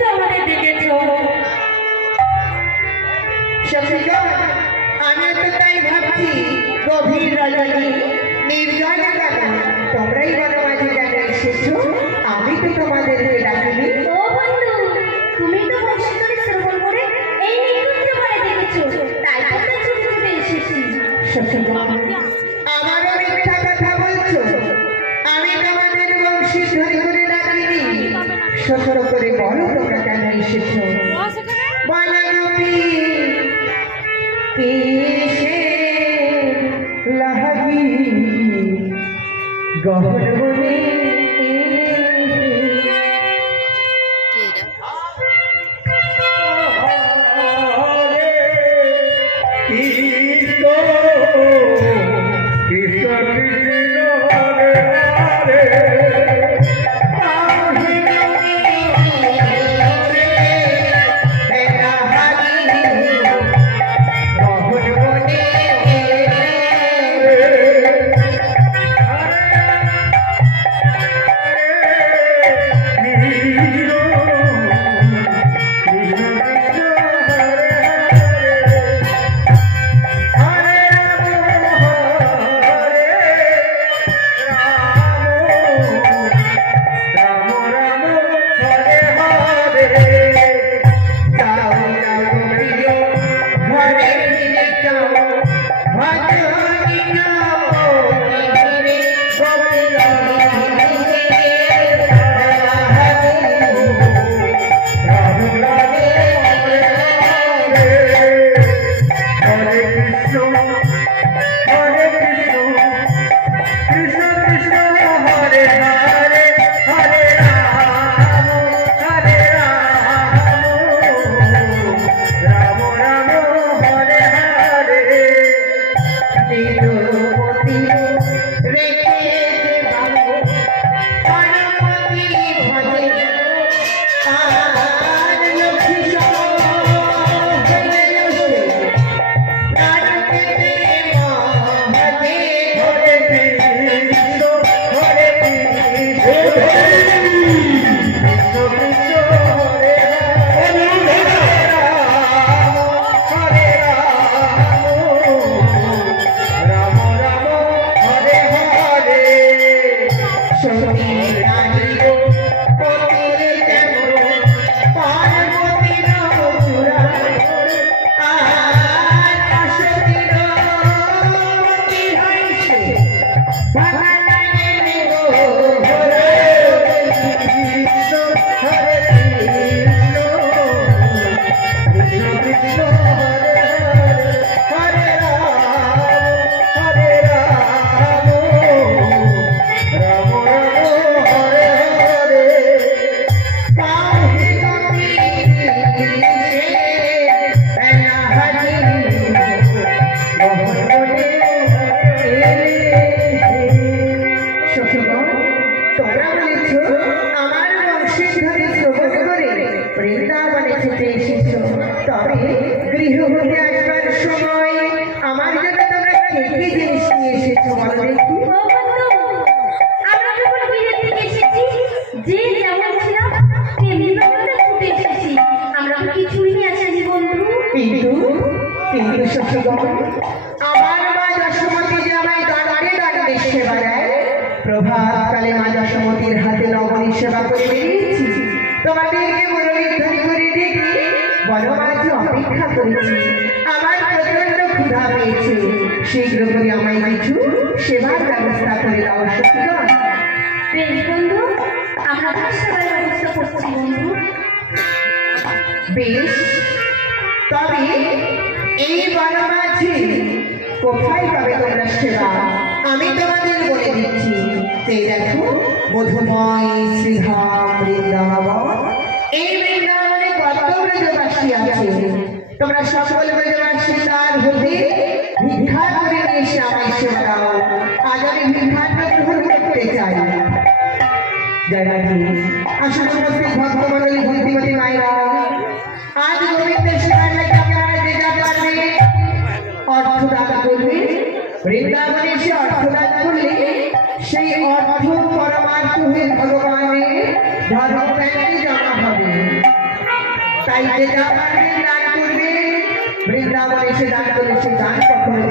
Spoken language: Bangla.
তো আমাদের সখীগণ, আমি তো তাই ভাবছি গভীর রজনী নির্জন কারণ তোমরাই বনমাঝে কেন এসেছ আমি তো তোমাদেরকে ডাকিনি। ও বন্ধু তুমি তো ভবিষ্যৎ শ্রবণ করে এই নিকুঞ্জ বনে দেখেছ তাই তো আমরা চুপ এসেছি। সখীগণ, কিসে লাগি গহন Right there. Thank you. আমার জন্য তোমরা কি কি জিনিস নিয়ে এসেছ বলো দেখি। বন্ধু? কিন্তু কিন্তু সখীগণ। আমার মা যশোমতী যে আমায় ডাকে ডাকে সেবা দেয় প্রভাত কালে মা যশোমতীর হাতে নবনী সেবা করে বেরিয়েছি তোমাদেরকে মনোনির্ধারী করে ডেকে বনমাঝি অপেক্ষা করেছি। আমার প্রচণ্ড ক্ষুধা পেয়েছে। শীঘ্র করে আমায় কিছু সেবার ব্যবস্থা করে দাও সখীগণ। বেশ বন্ধু আমরা তার সেবার ব্যবস্থা করছি বন্ধু। তোমরা সেবা? আমি তোমাদের বলে দিচ্ছি। এই দেখো, মধুময় শ্রীধাম বৃন্দাবন। এই বৃন্দাবনে কত ব্রজবাসী আছে? তোমরা সকল ব্রজবাসী তার হতে ভিক্ষা করে নিয়ে এসে আমায় সেবা দাও। আজ আমি ভিক্ষাটা গ্রহণ করতে চাই। জয়রাজি আসুন বৃন্দাবনে এসে অর্থ দান করলে সেই অর্থ পরমার্থ হয়ে ভগবানের ধর্মপ্রাণে জমা হবে। তাই যে দান করবে, বৃন্দাবনে এসে দান করে সে দান কখনো